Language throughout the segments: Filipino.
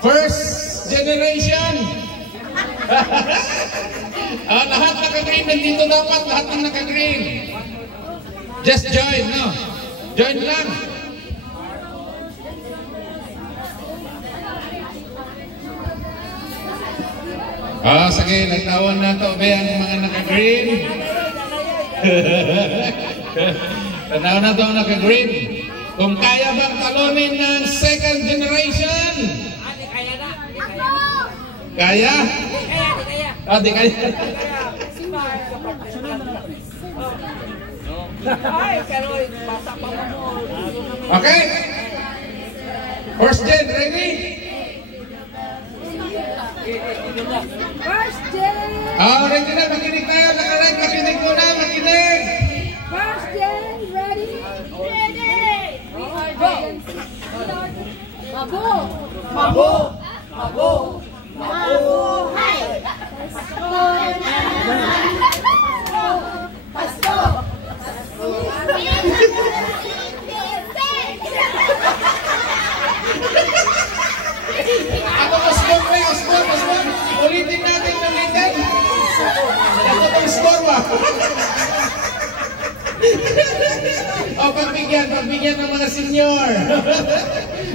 First generation. Lahat naka-green nandito dapat. Lahat ng naka-green. Just join, no? Join lang. Sige, nagtawan na ito. Ang mga naka-green. Tanaw na ito ang naka-green. Kung kaya bang talunin ng second generation? Kaya? Di kaya. Okay? First gen, ready? First gen! Ready na, makinig tayo. Naka-right, makinig muna, makinig. First gen, ready? Ready! Go! Mabo! Mabo! Mabo! Mabuhay! Pasko na! Pasko! Ako Osborn. Ulitin natin ng litin. Ito itong score ba? Pagbigyan ng mga senior.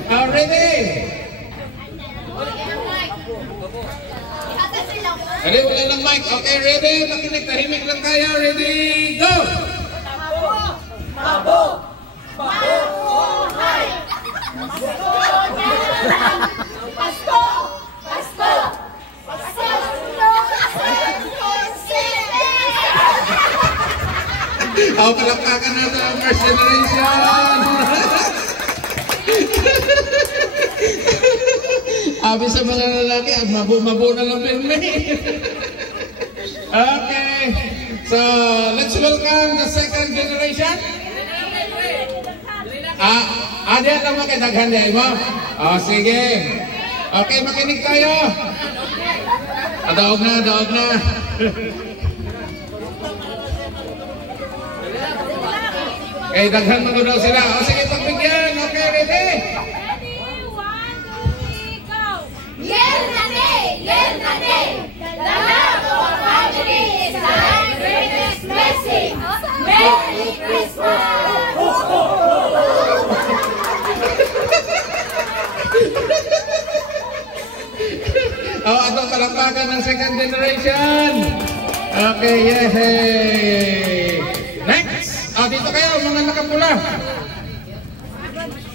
Ready? Ready, wala lang mic. Okay, ready? Makinig, tahimik lang tayo. Ready, go! Mabo! Mabuhay! Pasko na! Pasko! Pasko! Pasko! Palakpakan natin ang first generation! Sabi sa mga lalaki, mabo na lang pirme. Okay, so let's welcome the second generation. Diyan lang mga daghan din mo. Sige. Okay, makinig tayo. Daog na. Okay, daghan mo daw sila. Sige, pagbigyan. Okay, ready? The love of our family is our greatest blessing. Merry Christmas! Atong palakpakan ng second generation. Okay, yay! Next! Dito kayo, mga nakapula.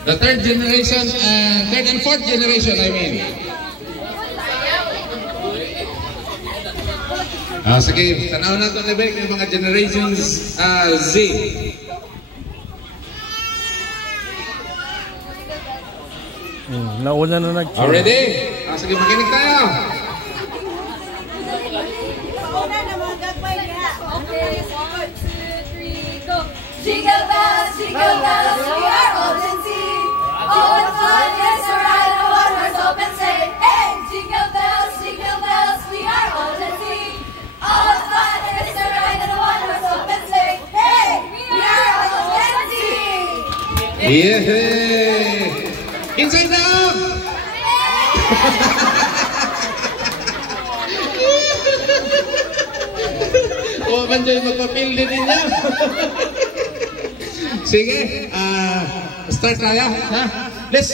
The third generation, third and fourth generation, I mean. Sige, tanaw na ito na ba yung mga generations Z. Nauna na nag-cheer. Ready? Sige, makinig tayo. Okay, 1, 2, 3, go! Jingle bells, we are old and see. Oh, what fun it is to ride a one-horse open sleigh. Hey, jingle bells, we are old and see. Oh, what fun it is to ride a one-horse open sleigh. Hey, we are old and see. Yeah! Inside now! Manjoy magpapil din niya. Sige, start tayo. Let's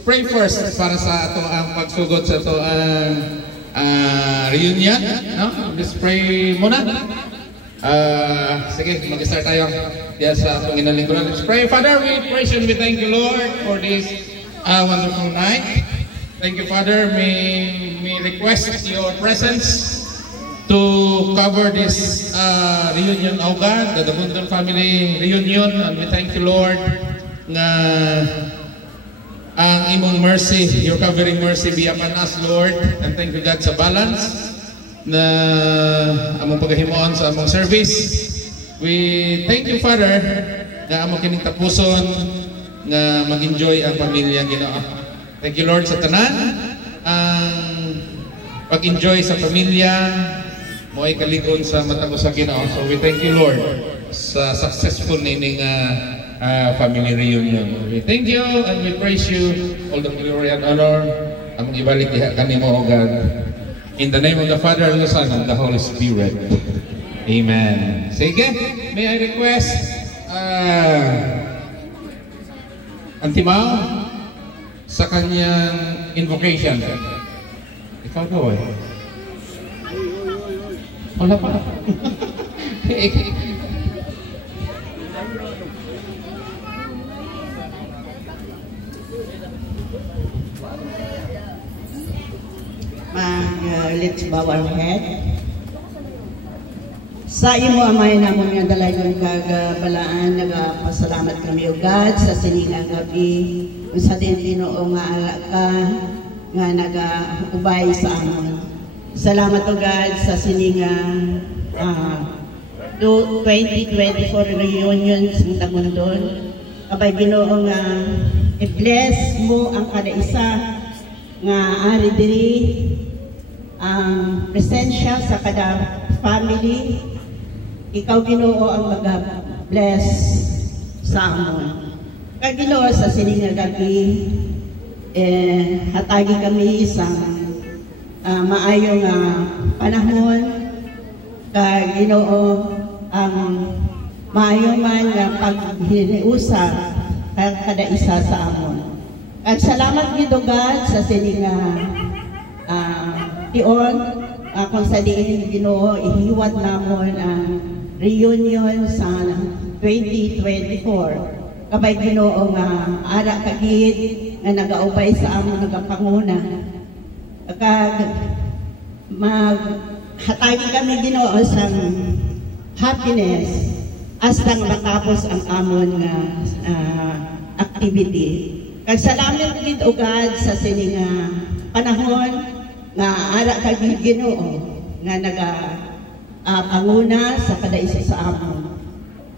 pray first para sa ito ang pagsugod sa ito ang reunion. No? Let's pray muna. Sige, mag-start tayo. Yes, sa itong inalingkuran. Let's pray. Father, we praise you and we thank you, Lord, for this wonderful night. Thank you, Father. May request your presence to cover this reunion, oh God, the Dabunton family reunion, and we thank you, Lord, na ang imong mercy, your covering mercy be upon us, Lord, and thank you, God, sa balance na among paghimuon sa among service. We thank you, Father, na among kining tapuson na mag-enjoy ang pamilya Ginoo. Thank you, Lord, sa tanan ang pag-enjoy sa pamilya mo ay kaligon sa matang sa Ginoo. So we thank you, Lord, sa successful nining family reunion. We thank you and we praise you. All the glory and honor among ibalik diha kanimo o God. In the name of the Father, and the Son, and the Holy Spirit. Amen. Sige, may I request Auntie Mau sa kanyang invocation. Ikaw daw eh. Wala pa. Let's bow our head. Sa imo amay namon nga dalaygon kagabalaan, nagapasalamat kami o God sa siningang gabi sa din Ginoo nga ala ka nga nagaubay sa amon. Salamat o God sa siningang 2024 reunion sa Tagundon. Kabay Ginoo nga i-bless mo ang kada isa nga ari diri ang presensya sa kada family. Ikaw Ginoo ang mag-bless sa amon. Kag Ginoo sa sining nga gabi hatagi kami sa maayong panahon. Kag Ginoo ang maayo man nga paghiniusa ang kada isa sa amon. At salamat gid God sa sining iyon, kung sa diin Ginoo ihiwat namon ang reunion sa 2024. Kabay Ginoo nga ara kagid nga nagaubay sa amon nagapanguna. Kag maghatagi kami Ginoo sa happiness hasta matapos ang amon nga activity. Kag salamat gid o God sa sining panahon nga ara kagid Ginoo nga panguna sa kada isa sa amon.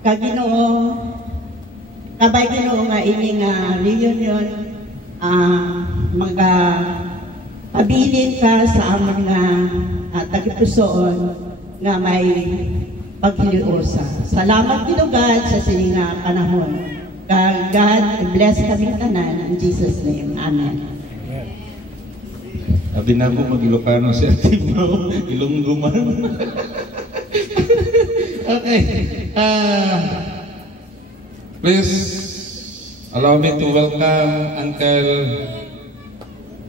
Kag Ginoo, kabay Ginoo nga ini nga reunion pabilin ka sa amon nga tagipusoon nga may paghiliusa. Salamat Ginoo God sa sining panahon. Kag God bless kami tanan in Jesus name. Amen. Sabi na mo mag-Ilocano si Ate Mau, Ilongguman. Okay. Please allow me to welcome Uncle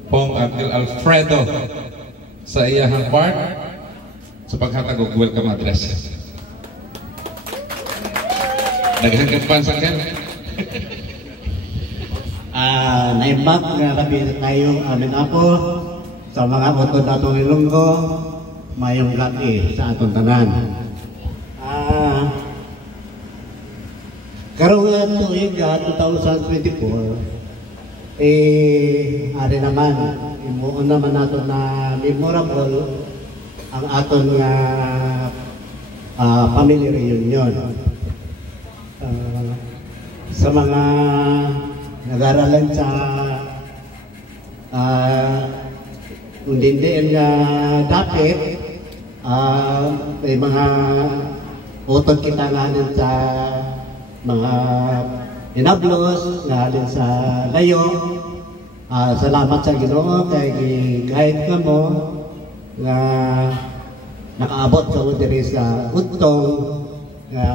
Pong, Uncle Alfredo sa iyahang part sa paghatag og welcome address. Daghang kapansa ken. Naimbak nga labi tayo amin apo sa mga utod atong Ilonggo, mayong gabi sa atong tanan. Karong tuig 2024 ari naman imuon naman nato na memorable ang aton nga family reunion. Sa mga nag-aralan sa undindiin nga dapit, may mga utod kita nga din sa mga inablos nga din sa layo. Salamat sa Ginoo kay guide ka mo nga nakaabot ka mo diri sa utong nga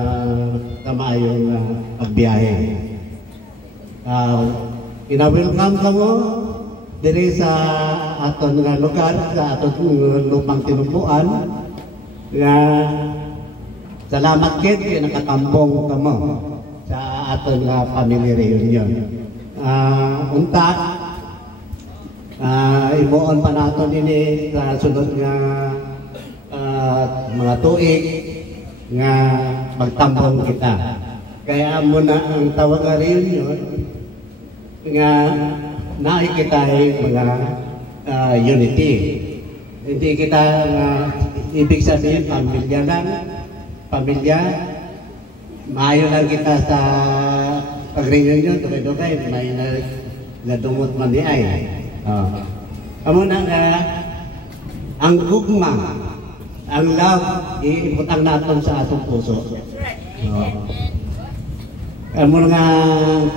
tamayong pagbiyahe. Ina-welcome ka mo diri sa aton nga lugar, sa aton lupang tinumpuan nga salamat gid kay nakatambong ka mo sa aton nga family reunion. Unta imuon pa naton ini sa sunod nga mga tuig nga magtambong kita. Kaya mo na ang tawag nga reunion nga nakikita mga unity. Hindi kita ibig sabihin pamilya lang, pamilya, maayo lang kita sa pag-reunion, tukay-tukay, may nadumot man di ay. Amo na nga, ang gugma, ang love, iibutang natin sa atong puso. Amo nga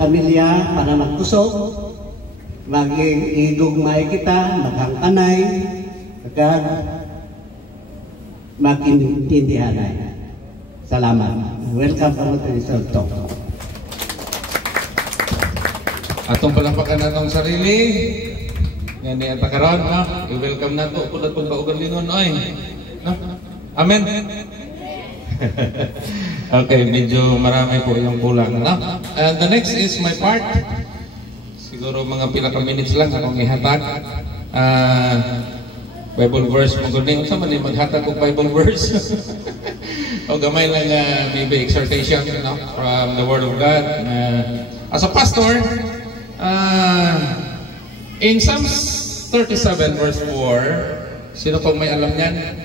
pamilya, para magkusok, mag-igugmay kita, maghangkanay, agad mag-intindihan. Salamat. Welcome po to Isang Talk. Atong palampakan na itong sarili. Nga ni Ata Karon, no? I-welcome na ito. Kulat kong kaugalingon, oy. No? Amen? Okay, medyo marami po yung kulang, no? And the next is my part. Siguro mga pila ka minutes lang akong ihatag. Bible verse mo kunin. Sa man maghatag ko Bible verse. O gamay lang maybe exhortation, no? From the Word of God. As a pastor, in Psalms 37 verse 4, sino pang may alam niyan?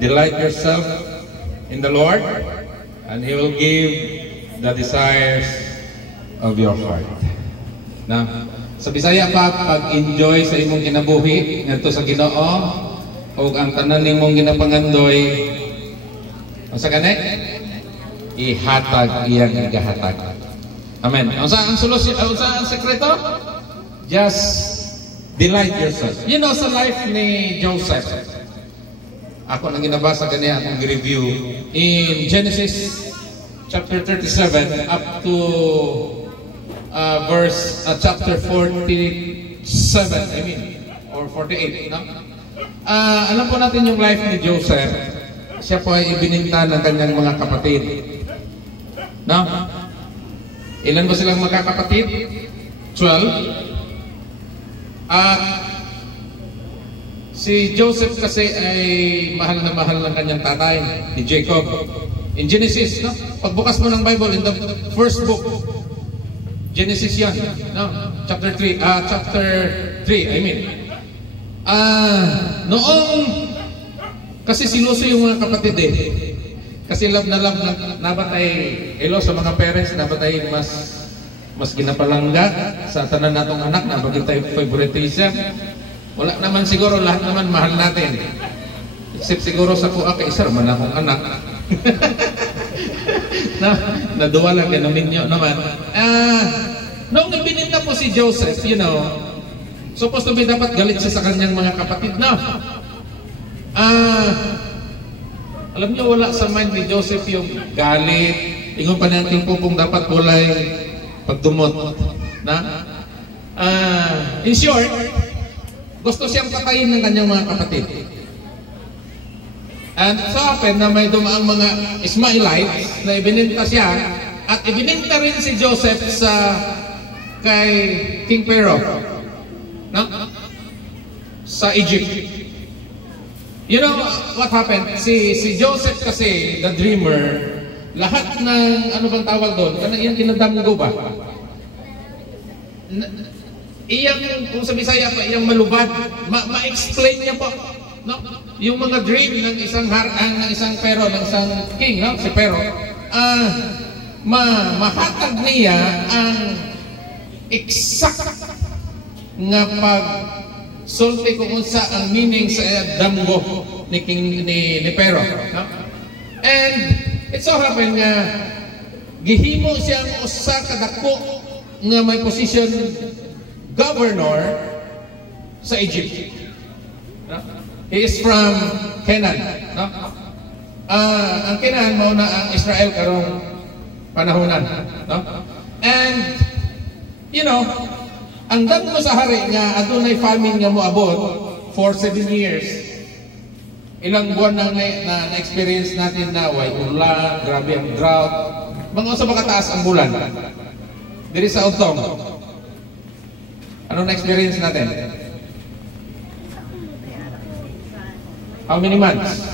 Delight yourself in the Lord, and He will give the desires of your heart. Na, sa Bisaya pa, pag-enjoy sa imong kinabuhi ngadto sa Ginoo, o ang tanan nimong ginapangandoy, sa kane, ihatag iyang igahatag. Amen. Ang solusyon, ang sekreto? Just delight yourself. You know, sa life ni Joseph, ako nang ginabasa kaniya akong review in Genesis chapter 37 up to chapter 47, I mean, or 48, no? Alam po natin yung life ni Joseph. Siya po ay ibininta ng kanyang mga kapatid. No? Ilan ba silang magkakapatid? 12. Si Joseph kasi ay mahal na mahal ng kanyang tatay, ni Jacob. In Genesis, no? Pagbukas mo ng Bible, in the first book, Genesis yan, no? Chapter 3, I mean. Noong, kasi sinuso yung mga kapatid eh. Kasi love na nabatay, hello sa mga parents, nabatay mas ginapalangga sa tanan natong anak, nabagitay favoritism. Wala naman siguro, lahat naman mahal natin. Except siguro sa kuha kay isa man akong anak. Naduwa lang, kinaminyo naman. Noong ibininta po si Joseph, you know, supposed to be dapat galit siya sa kanyang mga kapatid na. Alam niyo, wala sa mind ni Joseph yung galit. Ingon pa natin po kung dapat walay pagdumot. In short, gusto siyang patayin ng kanyang mga kapatid. And so happen na may dumaang mga Ismailites na ibininta siya, at ibininta rin si Joseph kay King Pharaoh, no? Sa Egypt. You know what happened? Si Joseph kasi, the dreamer, lahat ng, ano bang tawag doon? Iyang kinadamgo ba? Iyang, kung sa Bisaya pa, iyang malubad, ma-explain niya po, no? Yung mga dream ng isang Pharaoh, ng isang king, no? Si Pharaoh, mahatag niya ang exact nga sulti kung unsa ang meaning sa damgo ni Pharaoh, no? And it so happened nga gihimo siyang usa ka dako nga may position governor sa Egypt, no? He is from Canaan, no? Ang Canaan mao na ang Israel karong panahonan, no? And you know, ang damgo sa hari nga adunay famine nga moabot for 7 years. Ilang buwan na experience natin na way ulan, grabe ang drought. Mga usa ba kataas ang bulan? Diri sa Utong. Ano na experience natin? How many months?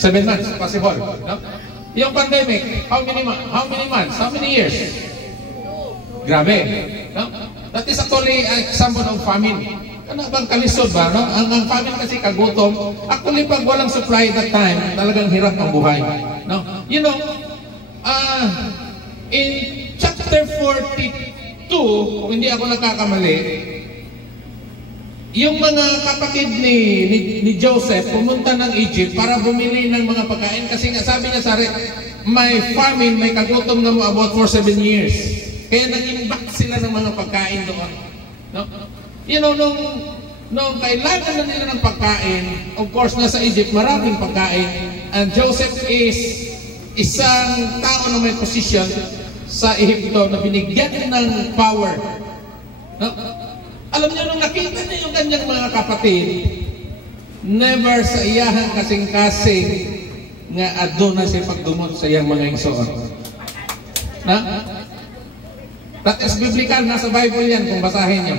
7 months, possible, no? Yung pandemic, how many months? How many years? Grabe, no? That is actually an example of famine. Ano bang kalisod ba, no? Ang famine kasi kagutom. Actually, pag walang supply that time, talagang hirap ang buhay, no? You know, in chapter 42, kung hindi ako nagkakamali, yung mga kapatid ni Joseph pumunta ng Egypt para bumili ng mga pagkain kasi nga sabi niya sa may famine, may kagutom na mo about for 7 years. Kaya nag-imbak sila ng mga pagkain doon. No? You know, nung kailangan na nila ng pagkain, of course, nasa Egypt, maraming pagkain. And Joseph is isang tao na may posisyon sa Egypto na binigyan ng power. No? Alam niyo, nung nakita niya yung kanyang mga kapatid, never sa iyahan kasing-kasing nga aduna siya pagdumot sa iyang mga igsoon. Na? That is biblical, nasa Bible yan kung basahin niyo.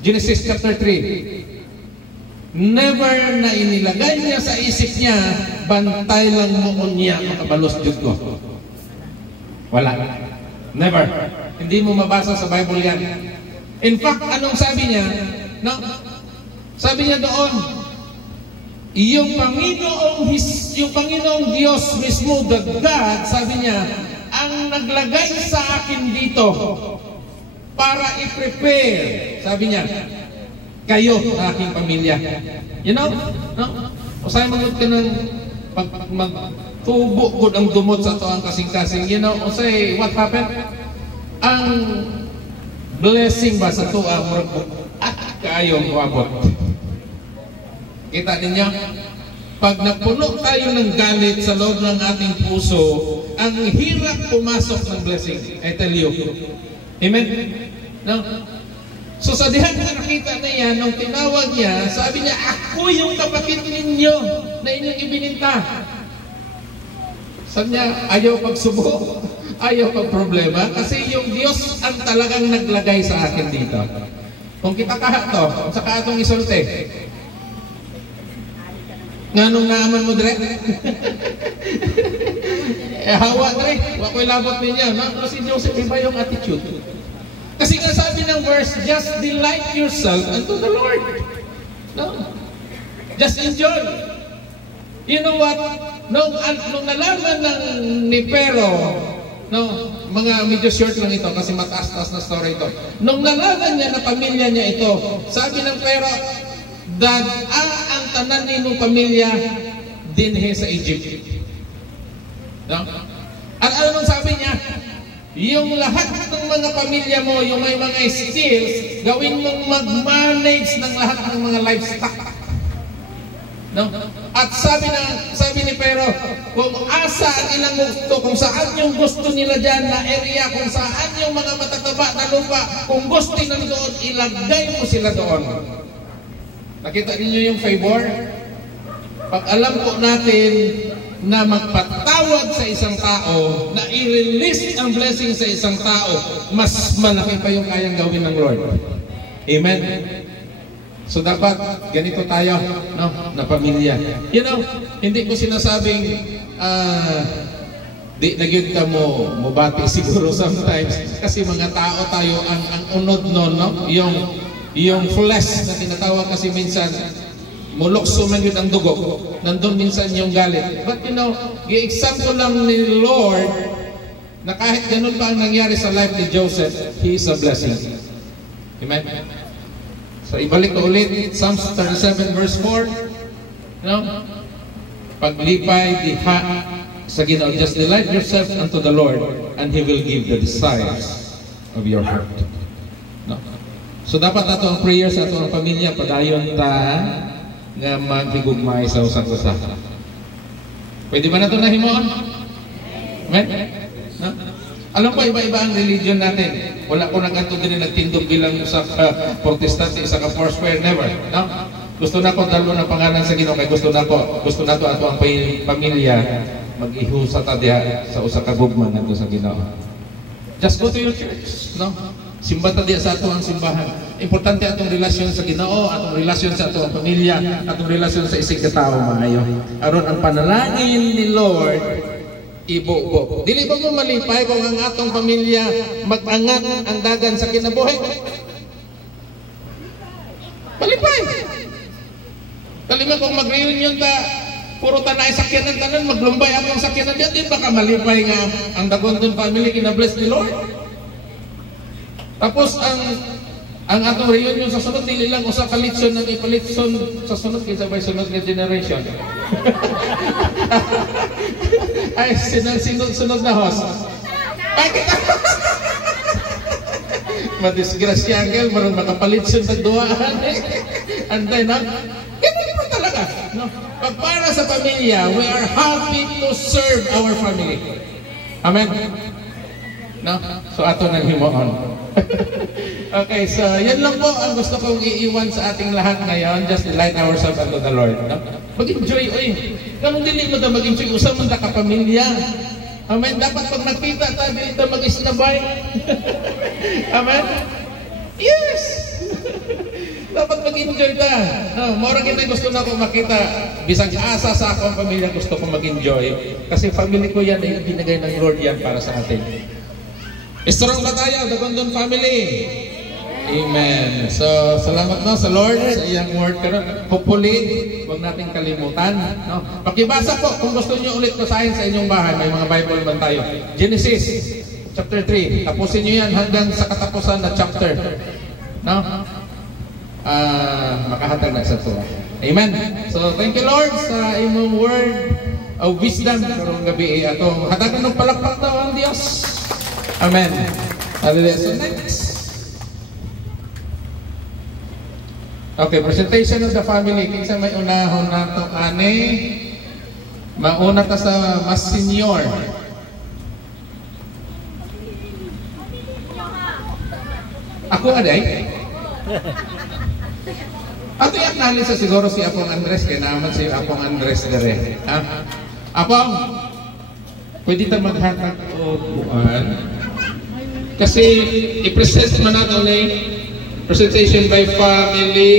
Genesis chapter 3. Never na inilagay niya sa isip niya, bantay lang mo niya makabalos Diyos ko. Wala. Never. Hindi mo mabasa sa Bible yan. In fact, anong sabi niya? No? Sabi niya doon, yung Panginoong Diyos mismo, the God, sabi niya, ang naglagay sa akin dito para i-prepare, sabi niya, kayo na aking pamilya. You know? No? Usay magod ka ng magtubo ko ang dumot sa toang kasing-kasing. You know, usay, what happened? Ang blessing ba sa tuang at kayong wabot. Kita ninyo? Pag napuno tayo ng galit sa loob ng ating puso, ang hirap pumasok ng blessing. I tell you. Amen? No? So sa dihan na nakita na yan, nung tinawag niya, sabi niya, ako yung kapatid ninyo na inyong ibininta. Sabi niya, ayaw pagsubo, ayaw pagproblema, kasi yung Diyos ang talagang naglagay sa akin dito. Kung kita kahat to, saka atong isulti, nga nung naaman mo dire, hawa dire, wako'y labot niya, no? Pero si Joseph, iba yung attitude. Kasi nga sabi ng verse, just delight yourself unto the Lord. No? Just enjoy. You know what? Nung nalaman ni Pero, no, mga medyo short lang ito kasi mataas-taas na story ito. Nung nalaman niya na pamilya niya ito, sabi ng Pero, Dad, ang tanan ninong pamilya dinhe sa Egypt. No? At ano nung sabi niya? Yung lahat ng mga pamilya mo, yung may mga skills, gawin mong mag-manage ng lahat ng mga livestock. No? At sabi ni Pero, kung asa ang ilang gusto, kung saan yung gusto nila dyan na area, kung saan yung mga matataba na lupa, kung gusto nila doon, ilagay mo sila doon. Nakita niyo yung favor? Pag alam po natin na magpatawad sa isang tao, na i-release ang blessing sa isang tao, mas malaki pa yung kayang gawin ng Lord. Amen? So dapat ganito tayo, no, na pamilya. You know, hindi ko sinasabing di na yun ka mo bati siguro sometimes, kasi mga tao tayo ang unod nun, no? Yung flesh na tinatawag kasi minsan, mulokso man yun ang dugo. Nandun minsan yung galit. But you know, i-example lang ni Lord na kahit ganun pa ang nangyari sa life ni Joseph, he is a blessing. Amen? So ibalik ko ulit, Psalms 37 verse 4. No? Paglipay, diha sa Ginoo, just delight yourself unto the Lord, and He will give the desires of your heart. No? So dapat ato ang prayer sa ato ang pamilya, padayon ta nga maghigugmay sa usang-usa. Pwede ba na ito nahimuon? Amen? No? Alam ko, iba-iba ang religion natin. Wala ko nag-ato din nagtindog bilang sa protestante, sa ka-Foursquare, never. No? Gusto na ko dalo na pangalan sa Ginoo, kay gusto na to ato ang pamilya mag-ihusa ta diha sa usa ka gugma ngadto sa Ginoo. Just go to your church, no? Simba ta diha sa ato ang simbahan. Importante atong relasyon sa Ginoo, atong relasyon sa ato ang pamilya, atong relasyon sa isig ka tawo maayo. Aron ang panalangin ni Lord ibubo. Dili ba mo malipay kung ang atong pamilya mag-angat ang dagan sa kinabuhi? Malipay. Kalima kung mag-reunion ta, puro tanay sakyanan tanan, maglumbay akong sakyanan diyan, di ba ka malipay nga ang Dagonton family kina-bless ni Lord? Tapos ang atong reunion sa sunod, dili lang usa ka litson ng ipalitson sa sunod, kinsa bay sunod nga generation. Ay, sunod na host. Ay, kita! Madisgrasya, Angel, marang makapalit siya sa duwaan. Anday na. Ganun po talaga. No? Pag para sa pamilya, we are happy to serve our family. Amen? No? So, ato nang himoon. Okay, so yan lang po ang gusto kong iiwan sa ating lahat ngayon. Just delight ourselves unto the Lord. No? Mag-enjoy, oy. Ganun dili mo na mag-enjoy. Usap mo na kapamilya. Amen? Dapat pag nagkita tayo dito mag-isnabay. Amen? Yes! Dapat mag-enjoy ta. No, mora kita gusto na ko makita. Bisang asa sa akong pamilya gusto ko mag-enjoy. Kasi family ko yan ay binigay ng Lord yan para sa atin. Strong ba tayo? The Gondon family. Amen. So, salamat no sa Lord sa iyang word. Pero hopefully, huwag natin kalimutan. No? Pakibasa po kung gusto niyo ulit basahin sa inyong bahay. May mga Bible man tayo. Genesis chapter 3. Tapusin niyo yan hanggang sa katapusan na chapter. No? Makahatag na sa tuwa. Amen. So, thank you Lord sa imong word of wisdom. Karong gabi atong hatagan ng palakpak daw ang Diyos. Amen. Hallelujah. So next. Okay, presentation of the family. Kinsa may unahon nato ani? Mauna ta sa mas senior. Ako aday. Ato i-acknowledge sa siguro si Apong Andres kaya naman si Apong Andres dere. Ha? Apong, pwede ta maghatag o buwan. Kasi i-present man nato ni presentation by family.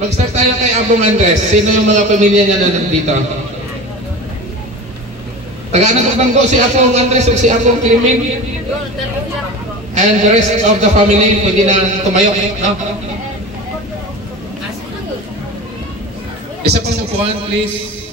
Mag-start tayo kay Apong Andres. Sino yung mga pamilya niya na nandito? Tagaan ng bangko si Apong Andres o si Apong Clement? And the rest of the family, pwede na tumayo. No? Isa pang upuan, please.